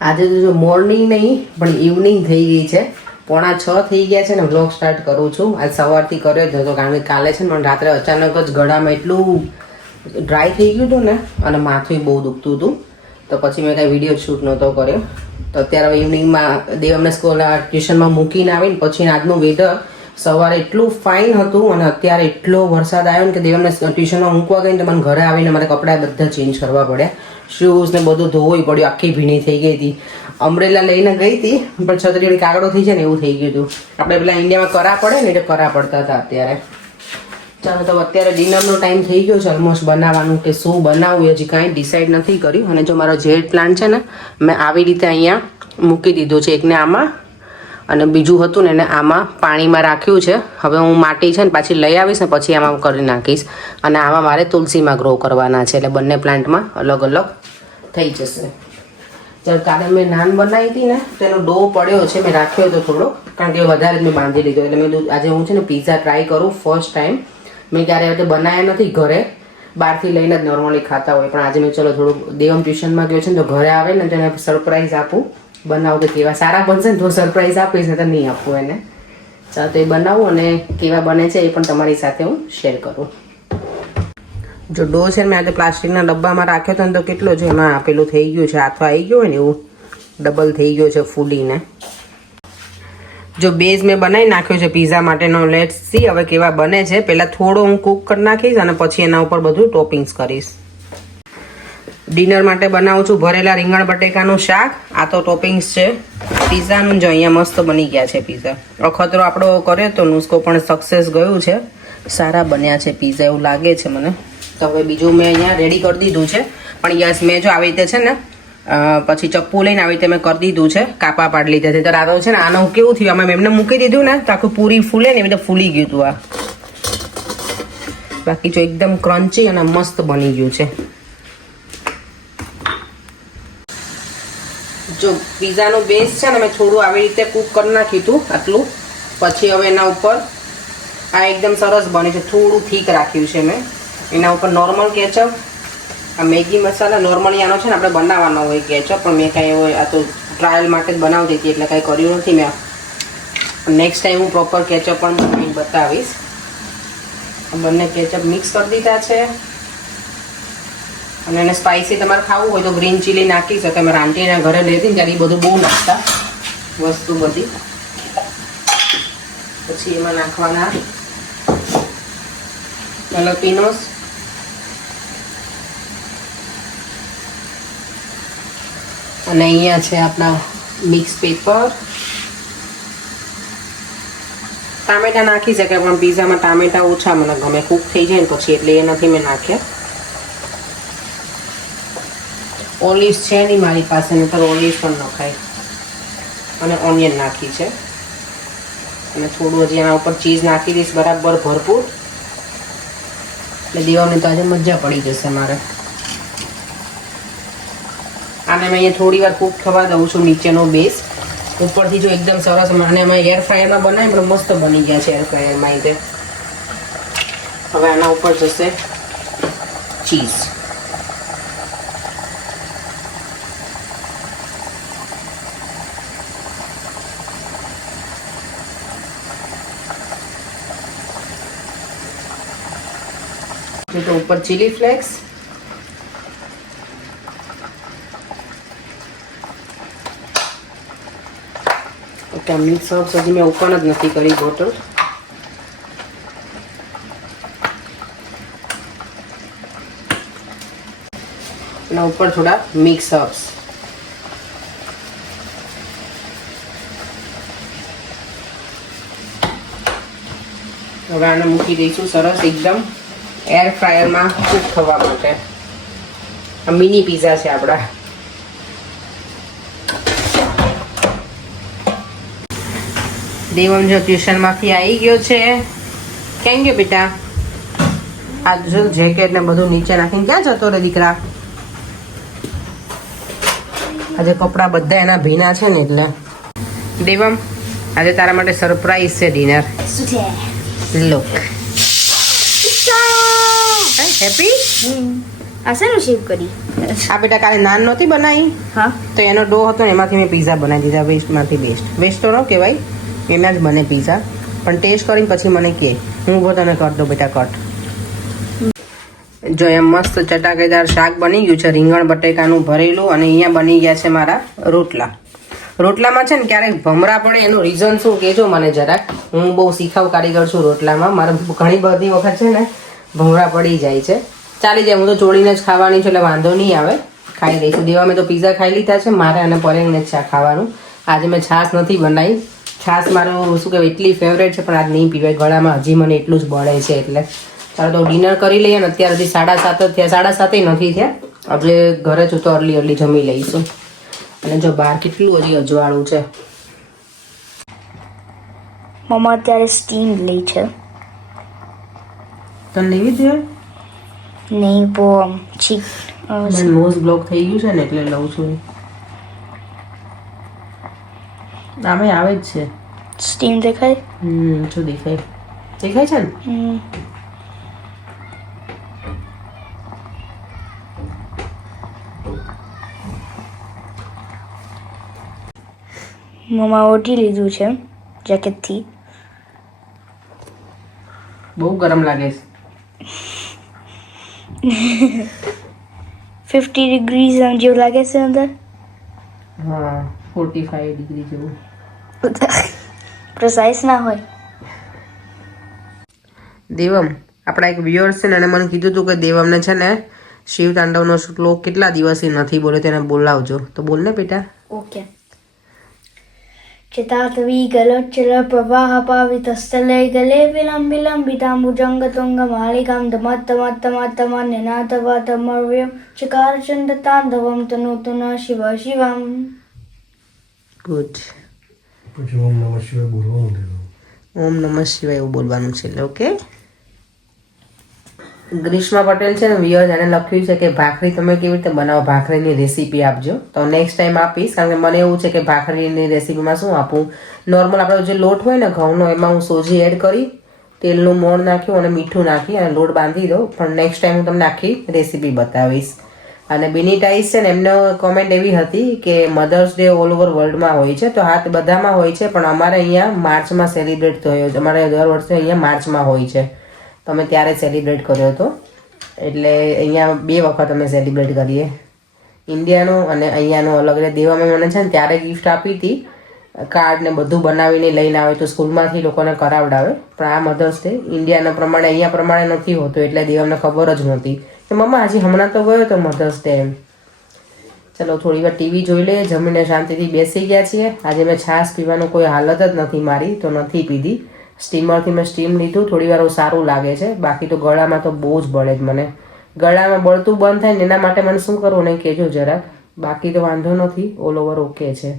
આજે તો જો મોર્નિંગ નહીં પણ ઇવનિંગ થઈ ગઈ છે, 5:45 થઈ ગયા છે ને વ્લોગ સ્ટાર્ટ કરું છું. આજ સવારથી કર્યો જ હતો કારણ કે કાલે છે ને મને રાત્રે અચાનક જ ગળામાં એટલું ડ્રાય થઈ ગયું હતું ને અને માથું બહુ દુખતું હતું, તો પછી મેં કાંઈ વિડીયો શૂટ નહોતો કર્યો. તો અત્યારે હવે ઇવનિંગમાં દેવમને સ્કૂલ ટ્યુશનમાં મૂકીને આવીને પછી આજનું વેધર સવારે એટલું ફાઇન હતું અને અત્યારે એટલો વરસાદ આવ્યો ને કે દેવમને ટ્યુશનમાં મૂકવા ગઈને તો મને ઘરે આવીને મારે કપડાં બધા ચેન્જ કરવા પડ્યા, શૂઝ ને બધું ધોવું પડ્યું, આખી ભીની થઈ ગઈ હતી. અમરેલા લઈને ગઈ હતી પણ છત્રી કાગડો થઈ છે ને એવું થઈ ગયું હતું. આપણે પેલા ઇન્ડિયામાં કરા પડે ને એટલે કરા પડતા હતા અત્યારે. ચાલો તો અત્યારે ડિનરનો ટાઈમ થઈ ગયો છે ઓલમોસ્ટ. બનાવવાનું કે શું બનાવવું હજી કાંઈ ડિસાઈડ નથી કર્યું. અને જો મારો જેડ પ્લાન્ટ છે ને મેં આવી રીતે અહીંયા મૂકી દીધું છે, એકને આમાં અને બીજું હતું ને એને આમાં પાણીમાં રાખ્યું છે. હવે હું માટી છે ને પાછી લઈ આવીશ ને પછી આમાં કરી નાખીશ અને આમાં મારે તુલસીમાં ગ્રો કરવાના છે, એટલે બંને પ્લાન્ટમાં અલગ અલગ થઈ જશે. ચાલ કાલે મેં નાન બનાવી હતી ને તેનો ડો પડ્યો છે, મેં રાખ્યો હતો થોડો કારણ કે વધારે જ મેં બાંધી લીધો, એટલે મેં આજે હું છે ને પિઝા ટ્રાય કરું. ફર્સ્ટ ટાઈમ મેં ક્યારે રીતે બનાવ્યા નથી ઘરે, બહારથી લઈને જ નોર્મલી ખાતા હોય, પણ આજે મેં ચલો થોડું દેવમ ટ્યુશનમાં ગયો છે ને તો ઘરે આવે ને તેને સરપ્રાઈઝ આપું. બનાવું તો કેવા સારા બનશે ને તો સરપ્રાઈઝ આપીશ ને તો નહીં આપવું એને. ચાલો તો એ બનાવું અને કેવા બને છે એ પણ તમારી સાથે હું શેર કરું. જો ડો છે મેં આજે પ્લાસ્ટિકના ડબ્બામાં રાખ્યો હતો ને તો કેટલો છે એમાં આપેલું થઈ ગયું છે, હાથો આવી ગયો હોય ને એવું ડબલ થઈ ગયો છે ફૂલીને. જો બેઝ મેં બનાવી નાખ્યો છે પિઝા માટેનો, લેટ્સ સી હવે કેવા બને છે. પહેલાં થોડો હું કૂક કરી નાખીશ અને પછી એના ઉપર બધું ટોપિંગ્સ કરીશ. ડિનર માટે બનાવું છું ભરેલા રીંગણ બટેકાનું શાક. આ તો ટોપિંગ્સ છે પિઝાનું. જો અહીંયા મસ્ત બની ગયા છે પિઝા. અખતરો આપણો કર્યો તો નુસ્ખો પણ સક્સેસ ગયું છે, સારા બન્યા છે પિઝા એવું લાગે છે મને. તો હવે બીજું મેં અહીંયા રેડી કરી દીધું છે, પણ યસ મેં જો આવી રીતે છે ને પછી ચપ્પુ લઈને આવી રીતે મેં કરી દીધું છે, કાપા પાડી લીધા છે. તો આ તો છે ને આનું કેવું થયું, અમે એમને મૂકી દીધું ને તો આખું પૂરી ફૂલે ને એવી રીતે ફૂલી ગયું હતું આ. બાકી જો એકદમ ક્રન્ચી અને મસ્ત બની ગયું છે. જો પિઝાનું બેઝ છે ને મેં થોડું આવી રીતે કૂક કરી નાખ્યું હતું આટલું, પછી હવે એના ઉપર આ એકદમ સરસ બને છે, થોડું થીક રાખ્યું છે મેં. એના ઉપર નોર્મલ કેચઅપ, આ મેગી મસાલા નોર્મલી આનો છે ને આપણે બનાવવાનો હોય કેચઅપ, પણ મેં કાંઈ હોય આ તો ટ્રાયલ માટે જ બનાવતી હતી એટલે કાંઈ કર્યું નથી મેં. નેક્સ્ટ ટાઈમ હું પ્રોપર કેચઅપ પણ બનાવીને બતાવીશ. બંને કેચઅપ મિક્સ કરી દીધા છે અને એને સ્પાઇસી તમારે ખાવું હોય તો ગ્રીન ચીલી નાખી શકે. મારા આંટીના ઘરે લેતી ને ત્યારે એ બધું બહુ નાખતા વસ્તુ બધી. પછી એમાં નાખવાના જલાપીનોસ, અને અહીંયા છે આપણા મિક્સ પેપર. ટામેટા નાખી શકે પણ પીઝામાં ટામેટા ઓછા મને ગમે, કૂક થઈ જાય ને પછી, એટલે એ નથી મેં નાખ્યા. ઓલિવ્સ છે નહીં મારી પાસે, ને તો ઓલિવ્સ પણ નખાય. અને ઓનિયન નાખી છે અને થોડું હજી એના ઉપર ચીઝ નાખી દઈશ બરાબર ભરપૂર, એટલે દેવાની તો આજે મજા પડી જશે મારે. આને મેં અહીંયા થોડી વાર કૂક થવા દઉં છું નીચેનો બેઝ. ઉપરથી જો એકદમ સરસ, અને અમે એર ફ્રાયરમાં બનાવીએ પણ મસ્ત બની ગયા છે એર ફ્રાયરમાં રીતે. હવે આના ઉપર જશે ચીઝ. તો ઉપર chilli flakes, okay. Mix herbs હજી મેં ઓપન જ નથી કરી બોટલ. એના ઉપર થોડા મિક્સ હર્બ્સ. હવે આને મૂકી દઈશું સરસ એકદમ એર ફ્રાયરમાં કૂક થવા માટે. આ મિની પિઝા છે આપણા. દેવમ જો ટ્યુશનમાંથી આવી ગયો છે. કેમ ગયો બેટા? આ જો જેકેટ ને બધું નીચે નાખીને ક્યાં જતો રે દીકરા? આજે કપડાં બધા એના ભીના છે ને એટલે. દેવમ આજે તારા માટે સરપ્રાઈઝ છે ડિનર. શું છે? લુક. હેપી? આ શેનું શેપ કરી? આ બેટા કાલે નાન નહોતી બનાવી હા તો એનો ડો હતો ને એમાંથી મેં પીઝા બનાવી દીધા વેસ્ટમાંથી વેસ્ટ તો ન કહેવાય એના જ બને પીઝા પણ ટેસ્ટ કરીને પછી મને કે હું ઊભો તને કર દો બેટા કટ જો એમ મસ્ત ચટાકેદાર શાક બની ગયું છે રીંગણ બટેકાનું ભરેલું અને અહીંયા બની ગયા છે મારા રોટલા રોટલામાં છે ને ક્યારેક ભમરા પડે એનું રીઝન શું કહેજો મને જરાક હું બહુ શીખાવ કારીગર છું રોટલામાં મારે ઘણી બધી વખત છે ને ભમરા પડી જાય છે ચાલી જાય હું તો ચોળીને જ ખાવાની છું એટલે વાંધો નહીં આવે ખાઈ લઈશું દેવા મેં તો પીઝા ખાઈ લીધા છે મારે અને પરેંગને જ છે ખાવાનું આજે મેં છાશ નથી બનાવી છાશ મારું શું કહેવાય એટલી ફેવરેટ છે પણ આજ નહીં પીવાય ગળામાં હજી મને એટલું જ બળે છે એટલે ચાલો તો ડિનર કરી લઈએ ને અત્યાર સુધી 7:30 જ થયા 7:30 નથી થયા આપણે ઘરે છું તો અર્લી જમી લઈશું અને જો બહાર કેટલું હજી અજવાળું છે મમ્મા અત્યારે સ્ટીમ લે છે તને લેવી દે નહીં બહુ છીક નોઝ બ્લોક થઈ ગયું છે ને એટલે લઉં છું આમે આવે જ છે સ્ટીમ દેખાય શું દેખાય દેખાય છે ને મમ્મા ઓઢી લીધું છે જેકેટથી બહુ ગરમ લાગે છે 50 ડિગ્રી જેવું લાગે છે અંદર હા 45 ડિગ્રી જેવું પ્રિસાઇઝ ના હોય દેવમ આપણા એક વ્યુઅર્સ છે ને એને મને કીધું હતું કે દેવમને છે ને શિવ તાંડવનો શ્લોક કેટલા દિવસથી નથી બોલ્યો તેને બોલાવજો તો બોલ ને બેટા ઓકે चितातवी गलोच्चल प्रवाह पावितस्थले गले विलम्बिताम्बुजङ्गतुङ्गमालिकां दमत्तमत्तमत्तमन्यनाथवातमव्यं चकारचण्डताण्डवं तनोतु न शिव शिवम् ગુડ પછી ઓમ નમઃ શિવાય બોલવાનું રહેવાનું. ઓમ નમઃ શિવાય એવું બોલવાનું છે એટલે ઓકે ગ્રીષ્મા પટેલ છે ને વિયર એને લખ્યું છે કે ભાખરી તમે કેવી રીતે બનાવો ભાખરીની રેસીપી આપજો તો નેક્સ્ટ ટાઈમ આપીશ કારણ કે મને એવું છે કે ભાખરીની રેસીપીમાં શું આપું નોર્મલ આપણો જે લોટ હોય ને ઘઉંનો એમાં હું સોજી એડ કરી તેલનું મોણ નાખ્યું અને મીઠું નાખી અને લોટ બાંધી દઉં પણ નેક્સ્ટ ટાઈમ હું તમને આખી રેસીપી બતાવીશ અને બેનિટાઈઝ છે ને એમનો કોમેન્ટ એવી હતી કે મધર્સ ડે ઓલ ઓવર વર્લ્ડમાં હોય છે તો હા બધામાં હોય છે પણ અમારે અહીંયા માર્ચમાં સેલિબ્રેટ થયો છે અમારે દર વર્ષે અહીંયા માર્ચમાં હોય છે તો અમે ત્યારે સેલિબ્રેટ કર્યો હતો એટલે અહીંયા 2 વખત અમે સેલિબ્રેટ કરીએ ઇન્ડિયાનો અને અહીંયાનો અલગ એટલે દેવામાં મને છે ને ત્યારે ગિફ્ટ આપી હતી કાર્ડ ને બધું બનાવીને લઈને આવે તો સ્કૂલમાંથી લોકોને કરાવડાવે પણ આ મધર્સ ડે ઇન્ડિયાના પ્રમાણે અહીંયા પ્રમાણે નથી હોતો એટલે દેવમને ખબર જ નહોતી કે મમ્મા હજી હમણાં તો ગયો તો મધર્સ ડે એમ ચલો થોડી વાર ટીવી જોઈ લઈએ જમીને શાંતિથી બેસી ગયા છીએ આજે મેં છાશ પીવાનું કોઈ હાલત જ નથી મારી તો નથી પીધી સ્ટીમરથી મેં સ્ટીમ લીધું થોડી વાર સારું લાગે છે બાકી તો ગળામાં તો બહુ જ બળે જ મને ગળામાં બળતું બંધ થાય ને એના માટે મને શું કરવું નહીં કહેજો જરાક બાકી તો વાંધો નથી ઓલ ઓવર ઓકે છે